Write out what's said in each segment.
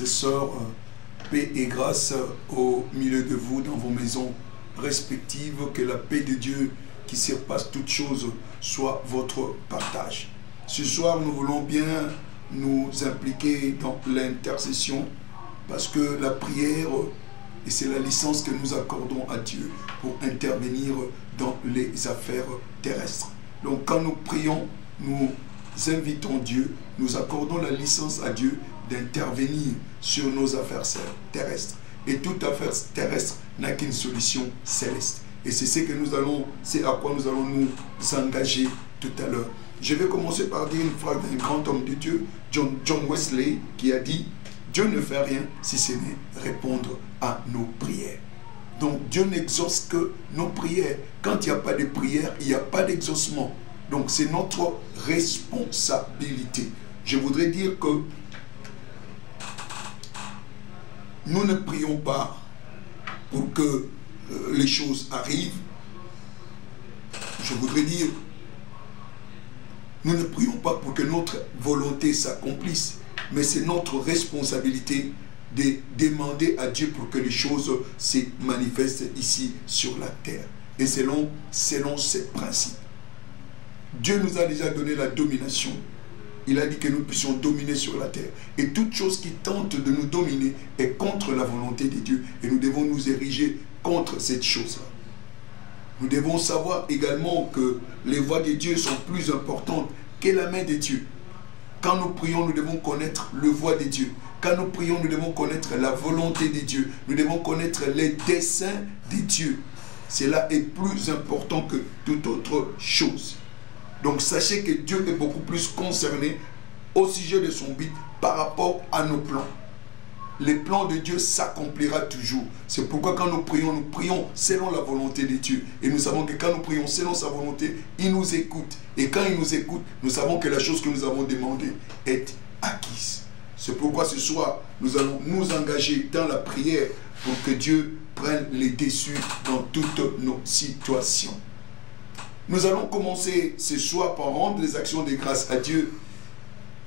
et sœurs, paix et grâce au milieu de vous, dans vos maisons respectives. Que la paix de Dieu qui surpasse toute chose soit votre partage. Ce soir, nous voulons bien nous impliquer dans l'intercession parce que la prière, et c'est la licence que nous accordons à Dieu pour intervenir dans les affaires terrestres. Donc quand nous prions, nous invitons Dieu, nous accordons la licence à Dieu d'intervenir sur nos affaires terrestres. Et toute affaire terrestre n'a qu'une solution céleste. Et c'est ce que nous allons, c'est à quoi nous allons nous engager tout à l'heure. Je vais commencer par dire une phrase d'un grand homme de Dieu, John Wesley, qui a dit « Dieu ne fait rien si ce n'est répondre à nos prières ». Donc Dieu n'exauce que nos prières. Quand il n'y a pas de prière, il n'y a pas d'exaucement. Donc c'est notre responsabilité. Je voudrais dire que nous ne prions pas pour que les choses arrivent. Je voudrais dire, nous ne prions pas pour que notre volonté s'accomplisse, mais c'est notre responsabilité de demander à Dieu pour que les choses se manifestent ici sur la terre. Et selon ces principes. Dieu nous a déjà donné la domination. Il a dit que nous puissions dominer sur la terre. Et toute chose qui tente de nous dominer est contre la volonté de Dieu. Et nous devons nous ériger contre cette chose-là. Nous devons savoir également que les voies de Dieu sont plus importantes que la main de Dieu. Quand nous prions, nous devons connaître le voie de Dieu. Quand nous prions, nous devons connaître la volonté de Dieu. Nous devons connaître les desseins de Dieu. Cela est plus important que toute autre chose. Donc sachez que Dieu est beaucoup plus concerné au sujet de son but par rapport à nos plans. Les plans de Dieu s'accomplira toujours. C'est pourquoi quand nous prions selon la volonté de Dieu. Et nous savons que quand nous prions selon sa volonté, il nous écoute. Et quand il nous écoute, nous savons que la chose que nous avons demandée est acquise. C'est pourquoi ce soir, nous allons nous engager dans la prière pour que Dieu prenne les dessus dans toutes nos situations. Nous allons commencer ce soir par rendre des actions de grâce à Dieu.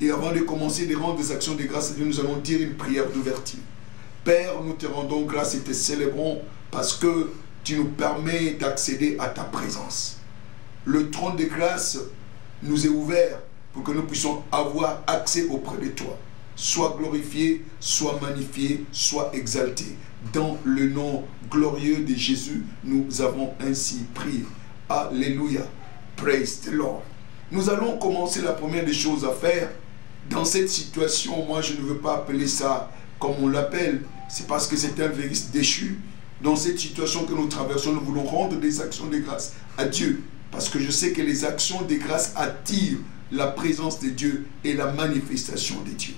Et avant de commencer de rendre des actions de grâce à Dieu, nous allons dire une prière d'ouverture. Père, nous te rendons grâce et te célébrons parce que tu nous permets d'accéder à ta présence. Le trône de grâce nous est ouvert pour que nous puissions avoir accès auprès de toi. Sois glorifié, sois magnifié, sois exalté. Dans le nom glorieux de Jésus, nous avons ainsi prié. Alléluia. Praise the Lord. Nous allons commencer la première des choses à faire. Dans cette situation, moi je ne veux pas appeler ça comme on l'appelle. C'est parce que c'est un virus déchu. Dans cette situation que nous traversons, nous voulons rendre des actions de grâce à Dieu. Parce que je sais que les actions de grâce attirent la présence de Dieu et la manifestation de Dieu.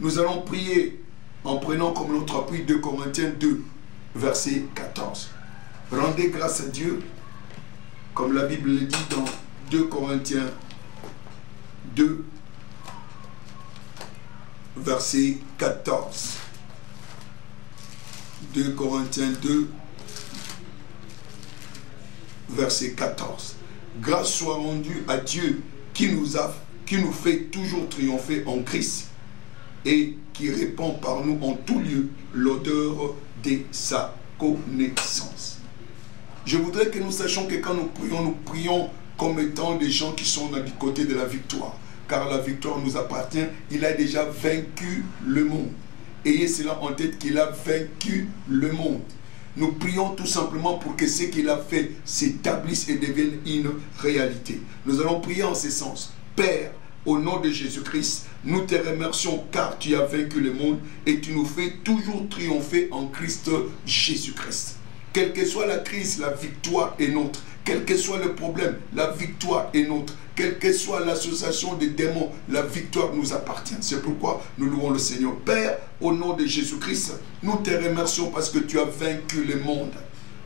Nous allons prier en prenant comme notre appui 2 Corinthiens 2, verset 14. Rendez grâce à Dieu, comme la Bible le dit dans 2 Corinthiens 2, verset 14. 2 Corinthiens 2, verset 14. Grâce soit rendue à Dieu qui nous fait toujours triompher en Christ et qui répand par nous en tout lieu l'odeur de sa connaissance. Je voudrais que nous sachions que quand nous prions comme étant des gens qui sont du côté de la victoire. Car la victoire nous appartient. Il a déjà vaincu le monde. Ayez cela en tête qu'il a vaincu le monde. Nous prions tout simplement pour que ce qu'il a fait s'établisse et devienne une réalité. Nous allons prier en ce sens. Père, au nom de Jésus-Christ, nous te remercions car tu as vaincu le monde et tu nous fais toujours triompher en Christ Jésus-Christ. Quelle que soit la crise, la victoire est nôtre. Quel que soit le problème, la victoire est nôtre. Quelle que soit l'association des démons, la victoire nous appartient. C'est pourquoi nous louons le Seigneur. Père, au nom de Jésus-Christ, nous te remercions parce que tu as vaincu le monde.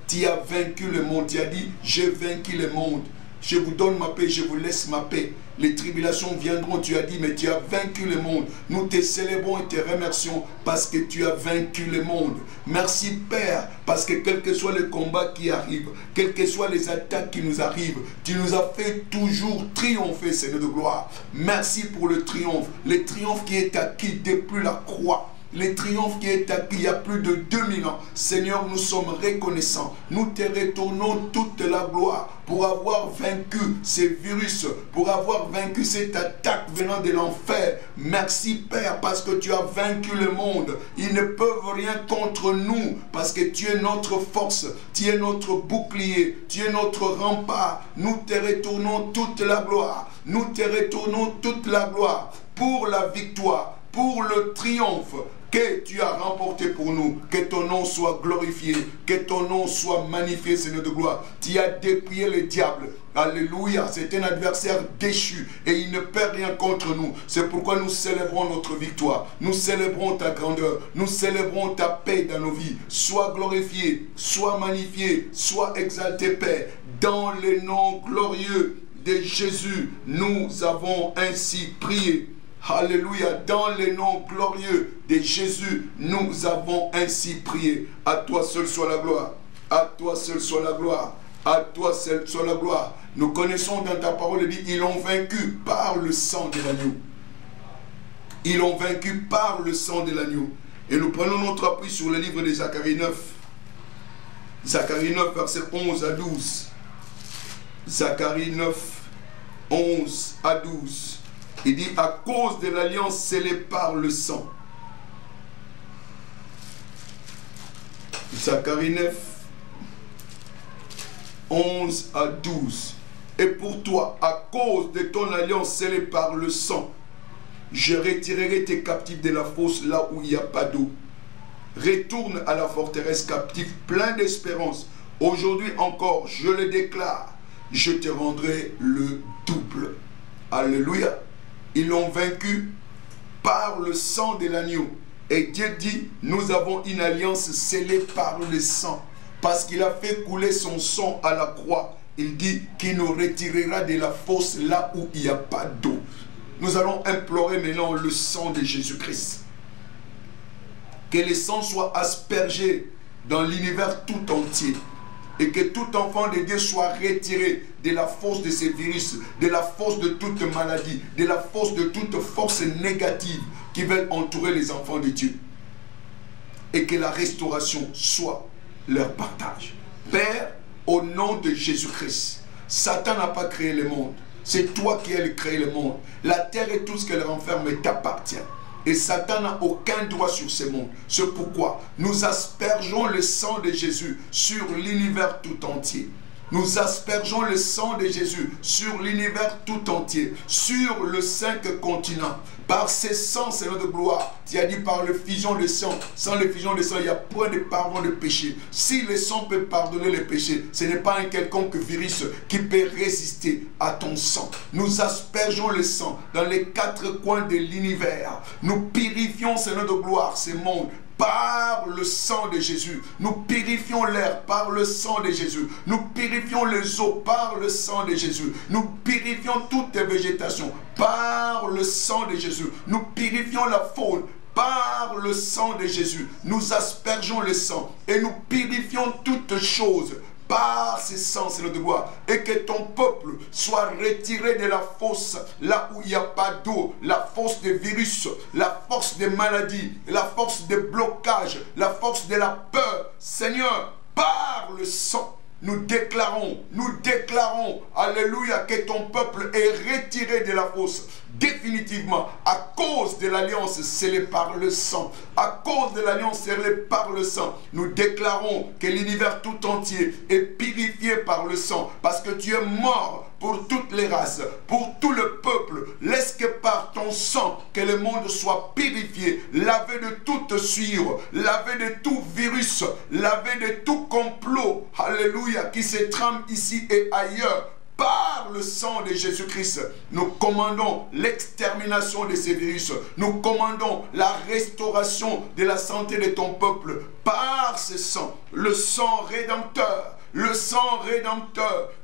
Tu as vaincu le monde. Tu as dit, j'ai vaincu le monde. Je vous donne ma paix, je vous laisse ma paix. Les tribulations viendront, tu as dit, mais tu as vaincu le monde. Nous te célébrons et te remercions parce que tu as vaincu le monde. Merci Père, parce que quel que soit le combat qui arrive, quelles que soient les attaques qui nous arrivent, tu nous as fait toujours triompher, Seigneur de gloire. Merci pour le triomphe qui est acquis depuis la croix. le triomphe qui est acquis il y a plus de 2000 ans. Seigneur, nous sommes reconnaissants. Nous te retournons toute la gloire pour avoir vaincu ces virus, pour avoir vaincu cette attaque venant de l'enfer. Merci Père, parce que tu as vaincu le monde. Ils ne peuvent rien contre nous, parce que tu es notre force, tu es notre bouclier, tu es notre rempart. Nous te retournons toute la gloire. Nous te retournons toute la gloire pour la victoire, pour le triomphe que tu as remporté pour nous. Que ton nom soit glorifié, que ton nom soit magnifié, Seigneur de gloire. Tu as dépouillé le diable. Alléluia, c'est un adversaire déchu et il ne perd rien contre nous. C'est pourquoi nous célébrons notre victoire. Nous célébrons ta grandeur. Nous célébrons ta paix dans nos vies. Sois glorifié, sois magnifié, sois exalté, Père. Dans le nom glorieux de Jésus, nous avons ainsi prié. Alléluia, dans le nom glorieux de Jésus, nous avons ainsi prié. À toi seul soit la gloire. À toi seul soit la gloire. À toi seul soit la gloire. Nous connaissons dans ta parole, dit, ils l'ont vaincu par le sang de l'agneau. Ils l'ont vaincu par le sang de l'agneau. Et nous prenons notre appui sur le livre de Zacharie 9. Zacharie 9, verset 11 à 12. Zacharie 9, 11 à 12. Il dit, à cause de l'alliance scellée par le sang. Zacharie 9, 11 à 12. Et pour toi, à cause de ton alliance scellée par le sang, je retirerai tes captifs de la fosse là où il n'y a pas d'eau. Retourne à la forteresse captive plein d'espérance. Aujourd'hui encore, je le déclare, je te rendrai le double. Alléluia. Ils l'ont vaincu par le sang de l'agneau. Et Dieu dit, nous avons une alliance scellée par le sang. Parce qu'il a fait couler son sang à la croix. Il dit qu'il nous retirera de la fosse là où il n'y a pas d'eau. Nous allons implorer maintenant le sang de Jésus-Christ. Que le sang soit aspergé dans l'univers tout entier. Et que tout enfant de Dieu soit retiré de la force de ces virus, de la force de toute maladie, de la force de toute force négative qui veulent entourer les enfants de Dieu. Et que la restauration soit leur partage. Père, au nom de Jésus-Christ, Satan n'a pas créé le monde. C'est toi qui as créé le monde. La terre et tout ce qu'elle renferme t'appartient. Et Satan n'a aucun droit sur ce monde. C'est pourquoi nous aspergeons le sang de Jésus sur l'univers tout entier. Nous aspergeons le sang de Jésus sur l'univers tout entier, sur le 5 continents. Par ce sang, Seigneur de gloire, tu as dit par le fusion de sang. Sans le fusion de sang, il n'y a point de pardon de péché. Si le sang peut pardonner les péchés, ce n'est pas un quelconque virus qui peut résister à ton sang. Nous aspergeons le sang dans les 4 coins de l'univers. Nous purifions, Seigneur de gloire, ce monde. Par le sang de Jésus, nous purifions l'air par le sang de Jésus. Nous purifions les eaux par le sang de Jésus. Nous purifions toute végétation par le sang de Jésus. Nous purifions la faune par le sang de Jésus. Nous aspergeons le sang et nous purifions toutes choses par ce sang, Seigneur de gloire, et que ton peuple soit retiré de la fosse là où il n'y a pas d'eau, la fosse des virus, la force des maladies, la force des blocages, la force de la peur. Seigneur, par le sang, nous déclarons, alléluia, que ton peuple est retiré de la fosse définitivement à cause de l'alliance scellée par le sang. À cause de l'alliance scellée par le sang, nous déclarons que l'univers tout entier est purifié par le sang, parce que tu es mort pour toutes les races, pour tout le peuple. Laisse que par ton sang, que le monde soit purifié, lavé de toute sueur, lavé de tout virus, lavé de tout complot, alléluia, qui se trame ici et ailleurs. Par le sang de Jésus-Christ, nous commandons l'extermination de ces virus. Nous commandons la restauration de la santé de ton peuple. Par ce sang, le sang rédempteur,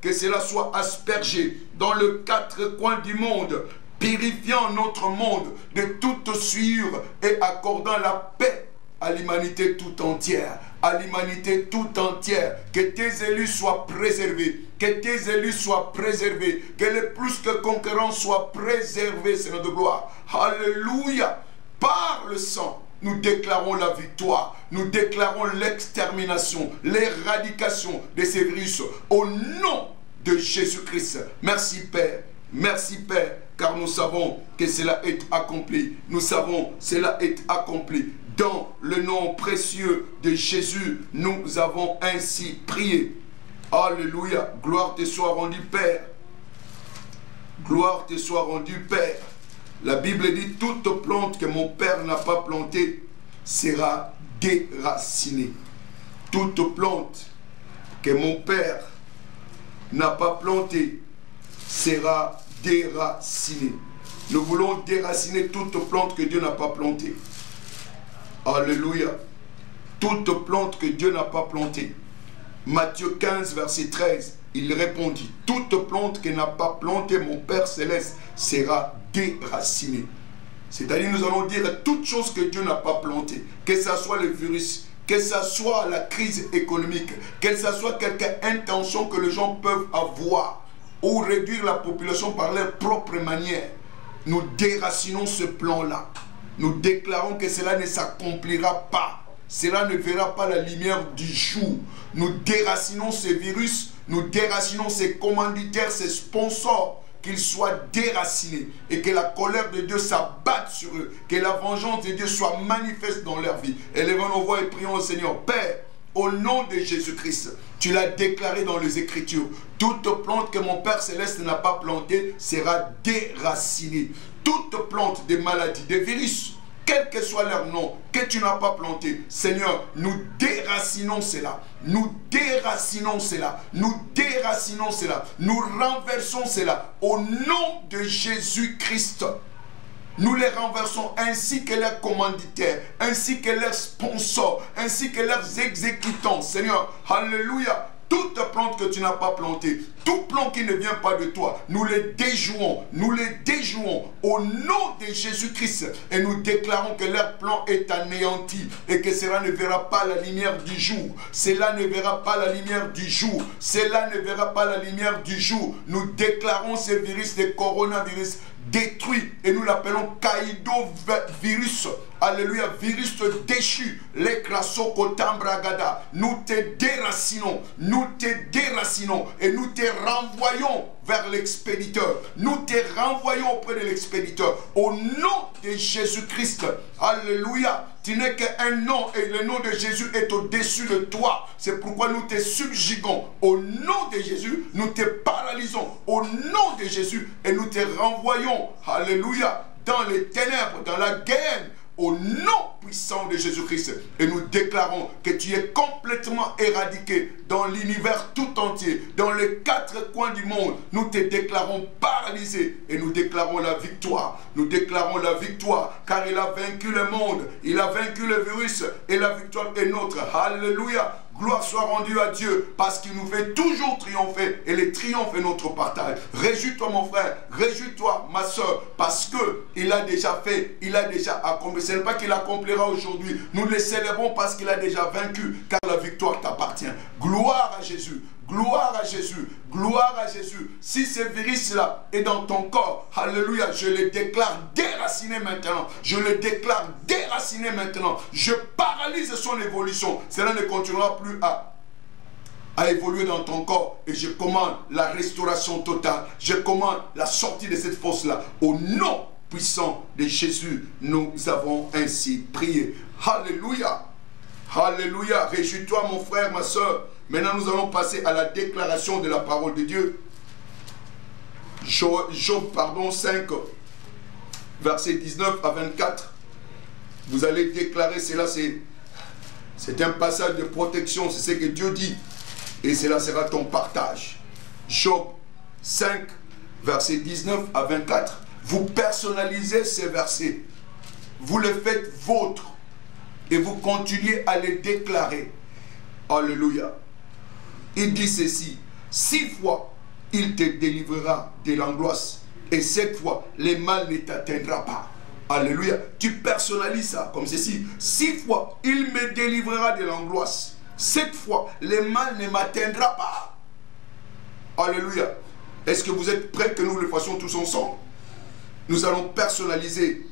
que cela soit aspergé dans les 4 coins du monde, purifiant notre monde de toute sueur et accordant la paix à l'humanité tout entière. À l'humanité tout entière, que tes élus soient préservés, que tes élus soient préservés, que les plus que conquérants soient préservés, Seigneur de gloire. Alléluia. Par le sang, nous déclarons la victoire. Nous déclarons l'extermination, l'éradication de ces virus au nom de Jésus-Christ. Merci Père. Merci Père, car nous savons que cela est accompli. Nous savons que cela est accompli. Dans le nom précieux de Jésus, nous avons ainsi prié. Alléluia. Gloire te soit rendue, Père. Gloire te soit rendue, Père. La Bible dit, toute plante que mon Père n'a pas plantée sera déracinée. Toute plante que mon Père n'a pas plantée sera déracinée. Nous voulons déraciner toute plante que Dieu n'a pas plantée. Alléluia. Toute plante que Dieu n'a pas plantée. Matthieu 15, verset 13, il répondit, toute plante que n'a pas plantée mon Père Céleste sera déracinée. C'est-à-dire, nous allons dire toute chose que Dieu n'a pas plantée, que ce soit le virus, que ce soit la crise économique, que ce soit quelque intention que les gens peuvent avoir, ou réduire la population par leur propre manière. Nous déracinons ce plan-là. Nous déclarons que cela ne s'accomplira pas. Cela ne verra pas la lumière du jour. Nous déracinons ces virus, nous déracinons ces commanditaires, ces sponsors, qu'ils soient déracinés et que la colère de Dieu s'abatte sur eux, que la vengeance de Dieu soit manifeste dans leur vie. Élevons nos voix et prions au Seigneur. Père, au nom de Jésus-Christ, tu l'as déclaré dans les Écritures. Toute plante que mon Père Céleste n'a pas plantée sera déracinée. Toute plante de maladies, de virus, quel que soit leur nom, que tu n'as pas planté, Seigneur, nous déracinons cela. Nous déracinons cela. Nous déracinons cela. Nous renversons cela. Au nom de Jésus-Christ, nous les renversons ainsi que leurs commanditaires, ainsi que leurs sponsors, ainsi que leurs exécutants. Seigneur, alléluia. Toute plante que tu n'as pas plantée, tout plan qui ne vient pas de toi, nous les déjouons au nom de Jésus-Christ et nous déclarons que leur plan est anéanti et que cela ne verra pas la lumière du jour. Cela ne verra pas la lumière du jour. Cela ne verra pas la lumière du jour. Nous déclarons ce virus, le coronavirus, détruit et nous l'appelons Caïdo-virus. Alléluia, virus déchu, les Krasokotambragada. Nous te déracinons et nous te renvoyons vers l'expéditeur. Nous te renvoyons auprès de l'expéditeur. Au nom de Jésus-Christ, alléluia. Tu n'es qu'un nom et le nom de Jésus est au-dessus de toi. C'est pourquoi nous te subjuguons. Au nom de Jésus, nous te paralysons. Au nom de Jésus et nous te renvoyons, alléluia, dans les ténèbres, dans la guerre. Au nom puissant de Jésus-Christ. Et nous déclarons que tu es complètement éradiqué dans l'univers tout entier, dans les 4 coins du monde. Nous te déclarons paralysé et nous déclarons la victoire. Nous déclarons la victoire car il a vaincu le monde, il a vaincu le virus et la victoire est nôtre. Alléluia. Gloire soit rendue à Dieu parce qu'il nous fait toujours triompher et le triomphe est notre partage. Réjouis-toi mon frère, réjouis-toi ma soeur parce qu'il a déjà fait, il a déjà accompli. Ce n'est pas qu'il accomplira aujourd'hui. Nous le célébrons parce qu'il a déjà vaincu car la victoire t'appartient. Gloire à Jésus. Gloire à Jésus, gloire à Jésus. Si ce virus-là est dans ton corps, alléluia, je le déclare déraciné maintenant. Je le déclare déraciné maintenant. Je paralyse son évolution. Cela ne continuera plus à évoluer dans ton corps. Et je commande la restauration totale. Je commande la sortie de cette force-là. Au nom puissant de Jésus, nous avons ainsi prié. Alléluia. Alléluia. Réjouis-toi mon frère, ma soeur. Maintenant, nous allons passer à la déclaration de la parole de Dieu. Job 5, versets 19 à 24. Vous allez déclarer cela, c'est un passage de protection, c'est ce que Dieu dit. Et cela sera ton partage. Job 5, versets 19 à 24. Vous personnalisez ces versets. Vous les faites vôtres. Et vous continuez à les déclarer. Alléluia. Il dit ceci, 6 fois, il te délivrera de l'angoisse. Et 7 fois, le mal ne t'atteindra pas. Alléluia. Tu personnalises ça comme ceci. 6 fois, il me délivrera de l'angoisse. 7 fois, le mal ne m'atteindra pas. Alléluia. Est-ce que vous êtes prêts que nous le fassions tous ensemble? Nous allons personnaliser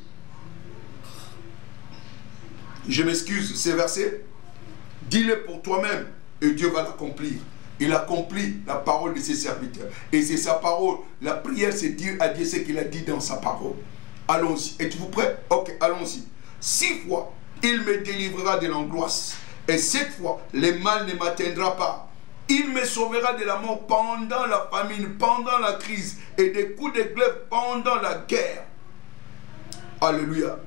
Je m'excuse, ces versets, dis-le pour toi-même et Dieu va l'accomplir. Il accomplit la parole de ses serviteurs. Et c'est sa parole. La prière, c'est dire à Dieu ce qu'il a dit dans sa parole. Allons-y. Êtes-vous prêts? Ok, allons-y. 6 fois, il me délivrera de l'angoisse. Et 7 fois, le mal ne m'atteindra pas. Il me sauvera de la mort pendant la famine, pendant la crise, et des coups de glaive pendant la guerre. Alléluia.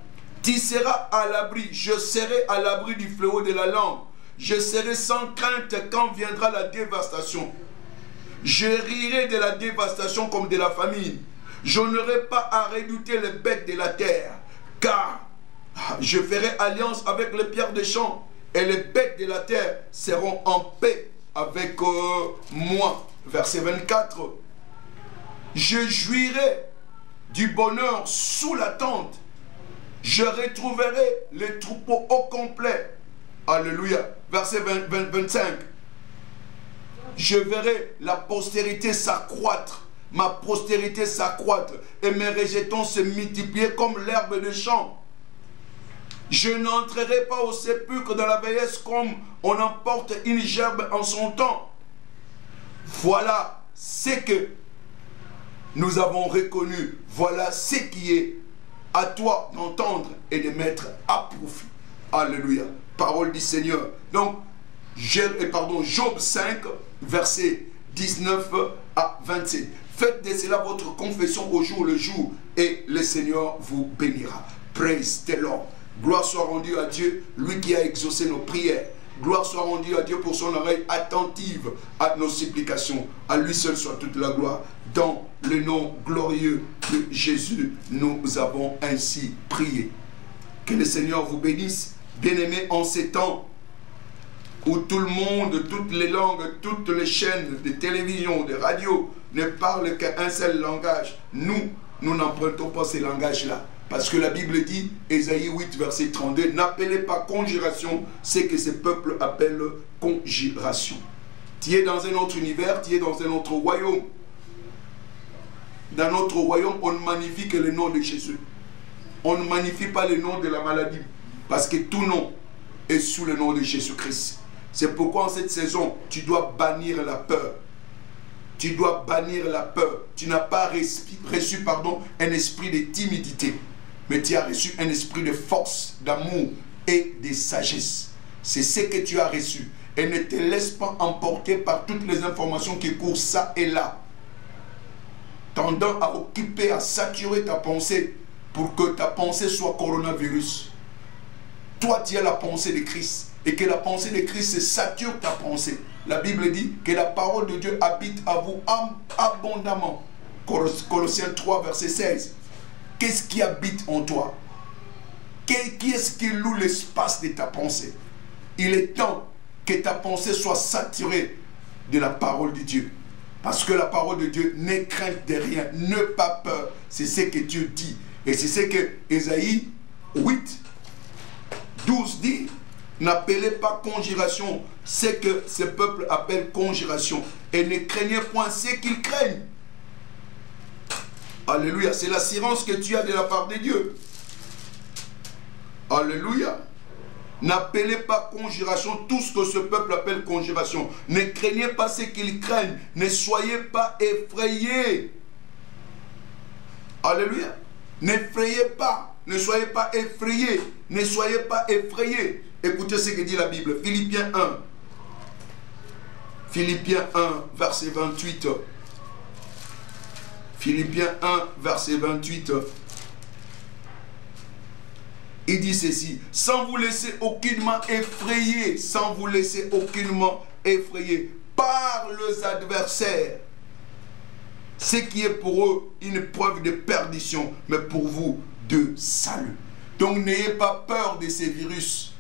Tu seras à l'abri. Je serai à l'abri du fléau de la langue. Je serai sans crainte quand viendra la dévastation. Je rirai de la dévastation comme de la famine. Je n'aurai pas à redouter les bêtes de la terre, car je ferai alliance avec les pierres des champs, et les bêtes de la terre seront en paix avec moi. Verset 24. Je jouirai du bonheur sous la tente. Je retrouverai les troupeaux au complet. Alléluia. Verset 25. Je verrai la postérité s'accroître. Ma postérité s'accroître. Et mes rejetons se multiplier comme l'herbe de champ. Je n'entrerai pas au sépulcre de la vieillesse comme on emporte une gerbe en son temps. Voilà ce que nous avons reconnu. Voilà ce qui est à toi d'entendre et de mettre à profit. Alléluia. Parole du Seigneur. Donc, Job 5, verset 19 à 27. Faites de cela votre confession au jour le jour et le Seigneur vous bénira. Praise the Lord. Gloire soit rendue à Dieu, lui qui a exaucé nos prières. Gloire soit rendue à Dieu pour son oreille attentive à nos supplications. À lui seul soit toute la gloire. Dans le nom glorieux de Jésus, nous avons ainsi prié. Que le Seigneur vous bénisse. Bien-aimés, en ces temps où tout le monde, toutes les langues, toutes les chaînes de télévision, de radio ne parlent qu'un seul langage, nous n'empruntons pas ces langages-là. Parce que la Bible dit, Ésaïe 8, verset 32, n'appelez pas conjuration ce que ce peuple appelle conjuration. Tu es dans un autre univers, tu es dans un autre royaume. Dans notre royaume, on ne magnifie que le nom de Jésus. On ne magnifie pas le nom de la maladie. Parce que tout nom est sous le nom de Jésus-Christ. C'est pourquoi en cette saison, tu dois bannir la peur. Tu dois bannir la peur. Tu n'as pas reçu un esprit de timidité. Mais tu as reçu un esprit de force, d'amour et de sagesse. C'est ce que tu as reçu. Et ne te laisse pas emporter par toutes les informations qui courent ça et là. Tendant à occuper, à saturer ta pensée pour que ta pensée soit coronavirus. Toi, tu as la pensée de Christ. Et que la pensée de Christ sature ta pensée. La Bible dit que la parole de Dieu habite à vous abondamment. Colossiens 3, verset 16. Qu'est-ce qui habite en toi? Qui est-ce qui loue l'espace de ta pensée? Il est temps que ta pensée soit saturée de la parole de Dieu. Parce que la parole de Dieu n'est crainte de rien, ne pas peur. C'est ce que Dieu dit. Et c'est ce que Ésaïe 8, 12 dit. N'appelez pas conjuration ce que ce peuple appelle conjuration. Et ne craignez point ce qu'ils craignent. Alléluia. C'est l'assurance que tu as de la part de Dieu. Alléluia. N'appelez pas conjuration tout ce que ce peuple appelle conjuration. Ne craignez pas ce qu'ils craignent. Ne soyez pas effrayés. Alléluia. N'effrayez pas. Ne soyez pas effrayés. Ne soyez pas effrayés. Écoutez ce que dit la Bible. Philippiens 1. Philippiens 1, verset 28. Philippiens 1, verset 28. Il dit ceci. Sans vous laisser aucunement effrayer. Sans vous laisser aucunement effrayer par les adversaires. Ce qui est pour eux une preuve de perdition. Mais pour vous, de salut. Donc n'ayez pas peur de ces virus.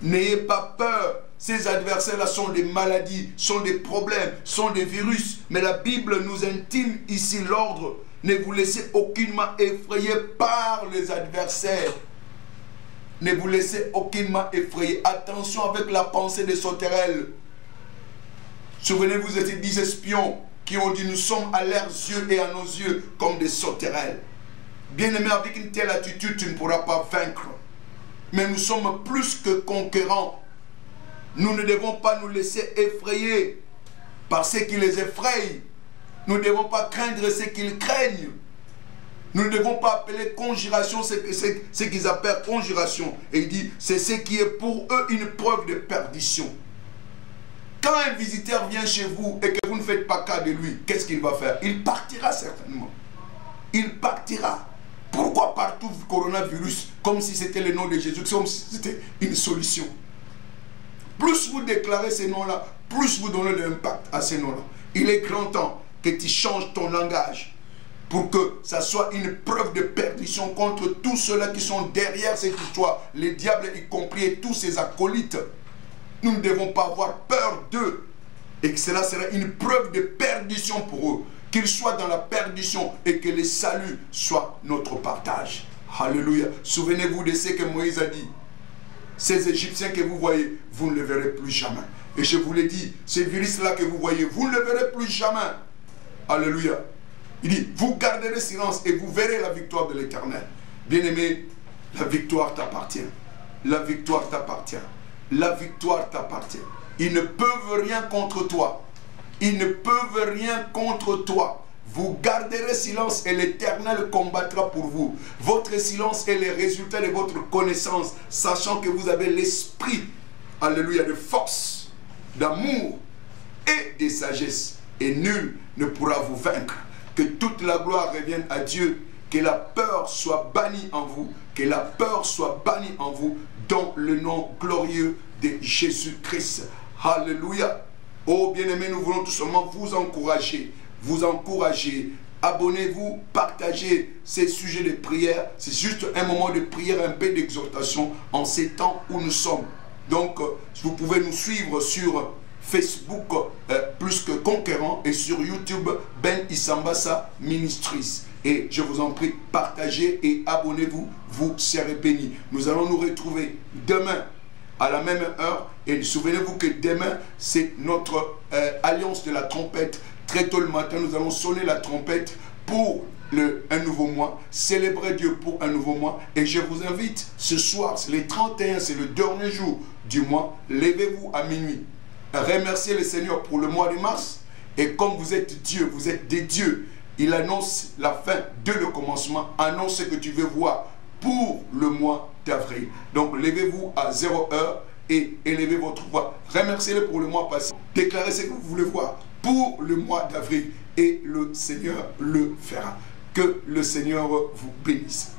N'ayez pas peur. Ces adversaires-là sont des maladies, sont des problèmes, sont des virus. Mais la Bible nous intime ici l'ordre. Ne vous laissez aucunement effrayer par les adversaires. Ne vous laissez aucunement effrayer. Attention avec la pensée des sauterelles. Souvenez-vous de ces 10 espions qui ont dit nous sommes à leurs yeux et à nos yeux comme des sauterelles. Bien-aimé, avec une telle attitude, tu ne pourras pas vaincre. mais nous sommes plus que conquérants. Nous ne devons pas nous laisser effrayer par ce qui les effraie. Nous ne devons pas craindre ce qu'ils craignent. Nous ne devons pas appeler conjuration ce qu'ils appellent conjuration. Et il dit, c'est ce qui est pour eux une preuve de perdition. Quand un visiteur vient chez vous et que vous ne faites pas cas de lui, qu'est-ce qu'il va faire? Il partira certainement. Il partira. Pourquoi partout le coronavirus comme si c'était le nom de Jésus, comme si c'était une solution? Plus vous déclarez ces noms-là, plus vous donnez de l'impact à ces noms-là. Il est grand temps que tu changes ton langage pour que ça soit une preuve de perdition contre tous ceux-là qui sont derrière cette histoire, les diables y compris et tous ces acolytes. Nous ne devons pas avoir peur d'eux et que cela sera une preuve de perdition pour eux. Qu'ils soient dans la perdition et que le salut soit notre partage. Alléluia. Souvenez-vous de ce que Moïse a dit. Ces Égyptiens que vous voyez, vous ne les verrez plus jamais. Et je vous l'ai dit, ces virus-là que vous voyez, vous ne les verrez plus jamais. Alléluia. Il dit, vous garderez silence et vous verrez la victoire de l'Éternel. Bien-aimé, la victoire t'appartient. La victoire t'appartient. La victoire t'appartient. Ils ne peuvent rien contre toi. Ils ne peuvent rien contre toi. Vous garderez silence et l'Éternel combattra pour vous. Votre silence est le résultat de votre connaissance, sachant que vous avez l'esprit, alléluia, de force, d'amour et de sagesse. Et nul ne pourra vous vaincre. Que toute la gloire revienne à Dieu. Que la peur soit bannie en vous. Que la peur soit bannie en vous dans le nom glorieux de Jésus-Christ. Alléluia. Oh bien-aimés, nous voulons tout simplement vous encourager. Vous encourager. Abonnez-vous, partagez ces sujets de prière. C'est juste un moment de prière, un peu d'exhortation en ces temps où nous sommes. Donc, vous pouvez nous suivre sur Facebook, plus que conquérant, et sur YouTube, Ben Isambassa Ministries. Et je vous en prie, partagez et abonnez-vous, vous serez bénis. Nous allons nous retrouver demain à la même heure. Et souvenez-vous que demain, c'est notre alliance de la trompette. Très tôt le matin, nous allons sonner la trompette pour un nouveau mois, célébrer Dieu pour un nouveau mois. Et je vous invite, ce soir, c'est le 31, c'est le dernier jour du mois, levez-vous à minuit. Remerciez le Seigneur pour le mois de mars. Et comme vous êtes Dieu, vous êtes des dieux, il annonce la fin de le commencement, annonce ce que tu veux voir pour le mois d'avril. Donc levez-vous à 0 heure et élevez votre voix. Remerciez-le pour le mois passé. Déclarez ce que vous voulez voir pour le mois d'avril et le Seigneur le fera. Que le Seigneur vous bénisse.